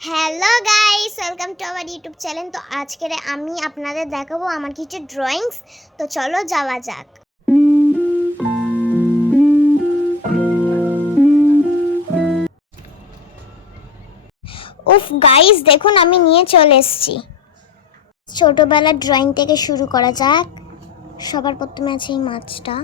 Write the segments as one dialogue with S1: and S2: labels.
S1: Hello guys welcome to our YouTube channel তো আজকের আমি আপনাদের দেখাবো আমার কিছু ড্রয়িংস তো চলো যাওয়া যাক। উফ গাইস দেখুন আমি নিয়ে চলে এসেছি। ছোটবেলার ড্রয়িং থেকে শুরু করা যাক। সবার প্রথমে আছে এই মাছটা।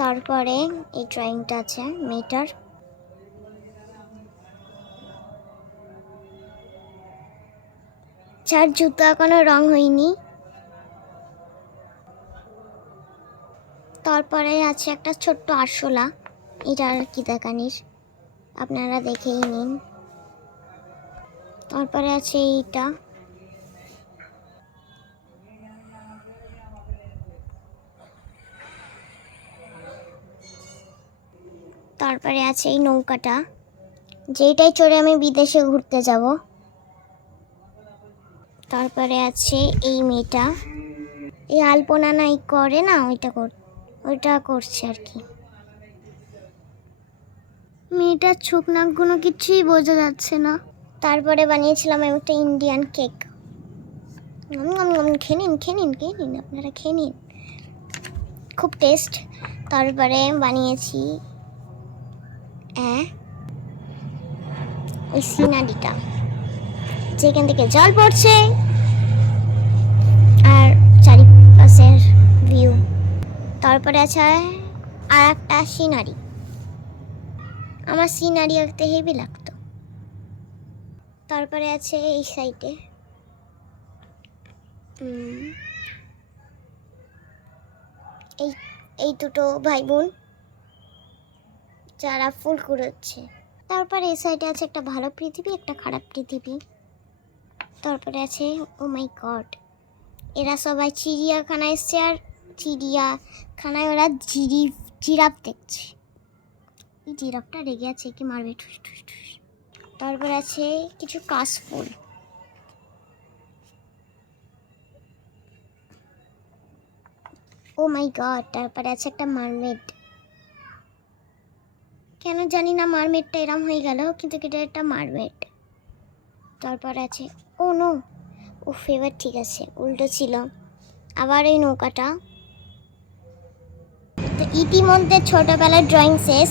S1: তারপরে এই ড্রয়িংটা আছে মেয়েটার। যার জুতো এখনও রং হয়নি। তারপরে আছে একটা ছোট্ট আরশোলা। এটা আর কি দেখানির? আপনারা দেখেই নিন। তারপরে আছে এইটা। তারপরে আছে এই নৌকাটা। যেইটাই চড়ে আমি বিদেশে ঘুরতে যাব। তারপরে আছে এই মেয়েটা। এই আলপনা নাই করে না ওইটা কর ওইটা করছে আর কি। মেয়েটার চোখ নাকগুলো কিছুই বোঝা যাচ্ছে না। তারপরে বানিয়েছিলাম আমি একটা ইন্ডিয়ান কেক খেয়ে নিন খেয়ে নিন খেয়ে নিন আপনারা খেয়ে নিন খুব টেস্ট তারপরে বানিয়েছি হ্যাঁ ওই সিনারিটা। যেখান থেকে জল পড়ছে। আর চারিপাশের ভিউ তারপরে আছে আর একটা সিনারি। আমার সিনারি আঁকতে হেভি লাগতো। তারপরে আছে এই সাইডে এই এই দুটো ভাই বোন। যারা ফুল কুড়োচ্ছে। তারপরে এই সাইডে আছে একটা ভালো পৃথিবী, একটা খারাপ পৃথিবী। তারপরে আছে ও মাই গড এরা সবাই চিড়িয়াখানায় এসছে আর চিড়িয়াখানায় ওরা জিরি, জিরাফ দেখছে। এই জিরাফটা রেগে আছে কি মারবে? ঠুস ঠুস ঠুস। তারপরে আছে কিছু কাশফুল ও মাই গড তারপরে আছে একটা মারমেড। কেন জানি না মারমেডটা এরম হয়ে গেল, কিন্তু এটা একটা মারমেড তারপর আছে, ও নো। ও ফেভার ঠিক আছে, উল্টো ছিল। আবার এই নৌকাটা। তো ইতিমধ্যে ছোটোবেলার ড্রয়িং শেষ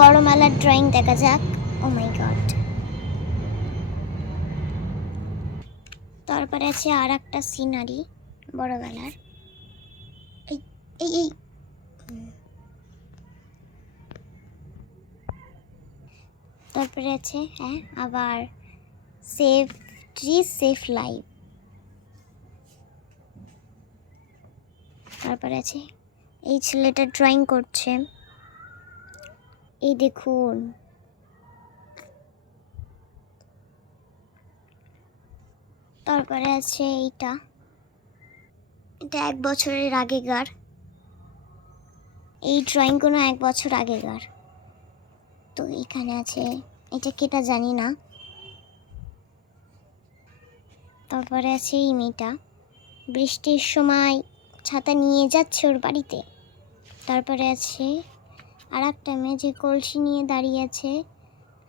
S1: বড়বেলার ড্রয়িং দেখা যাক। ও মাই গড তারপরে আছে আর একটা সিনারি বড়বেলার এই এই। তারপরে আছে হ্যাঁ আবার সেভ ট্রি সেফ লাইফ তারপরে আছে, এই ছেলেটা ড্রয়িং করছে। এই দেখুন। তারপরে আছে এইটা। এটা এক বছরের আগেকার। এই ড্রয়িং কোনো এক বছর আগেকার। তো এখানে আছে এটা কেটা জানি না। তারপরে আছে এই মেয়েটা। বৃষ্টির সময় ছাতা নিয়ে যাচ্ছে ওর বাড়িতে। তারপরে আছে আর একটা মেয়ে যে কলসি নিয়ে দাঁড়িয়ে আছে।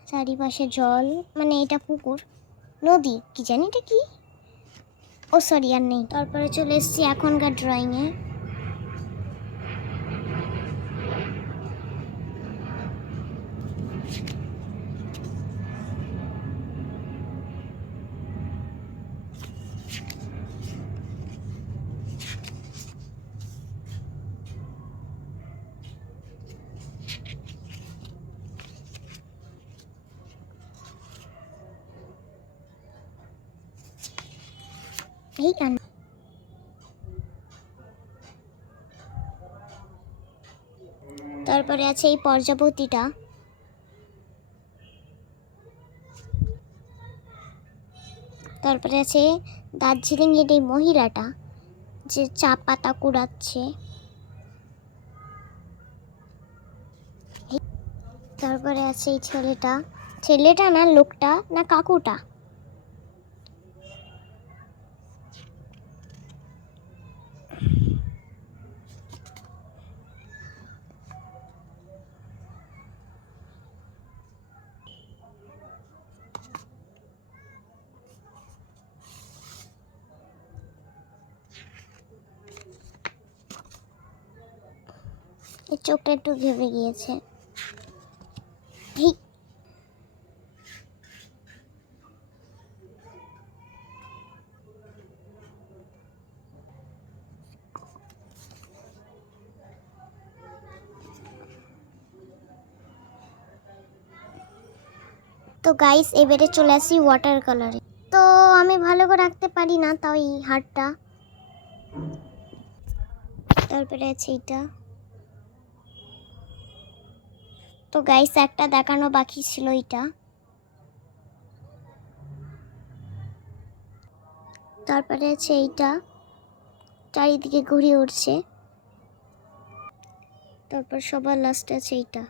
S1: চারিপাশে জল মানে এটা পুকুর। নদী, কি জানি এটা কি? ও সরি আর নেই। তারপরে চলে এসেছি এখনকার ড্রয়িংয়ে গান তারপরে আছে এই প্রজাপতিটা তারপরে আছে দার্জিলিং এর এই মহিলাটা, যে চা পাতা কুড়াচ্ছে। তারপরে আছে এই ছেলেটা। ছেলেটা না, লোকটা না কাকুটা? চোখটা একটু ঘেবে গিয়েছে। ঠিক তো গাইস এবারে চলে আসি ওয়াটার কালারে তো আমি ভালো করে রাখতে পারি না তাও এই হারটা। তারপরে আছে এইটা। তো গাইস একটা দেখানো বাকি ছিল এটা। তারপরে আছে এইটা। চারিদিকে ঘুরে উঠছে। তারপর সবার লাস্টে আছে এইটা।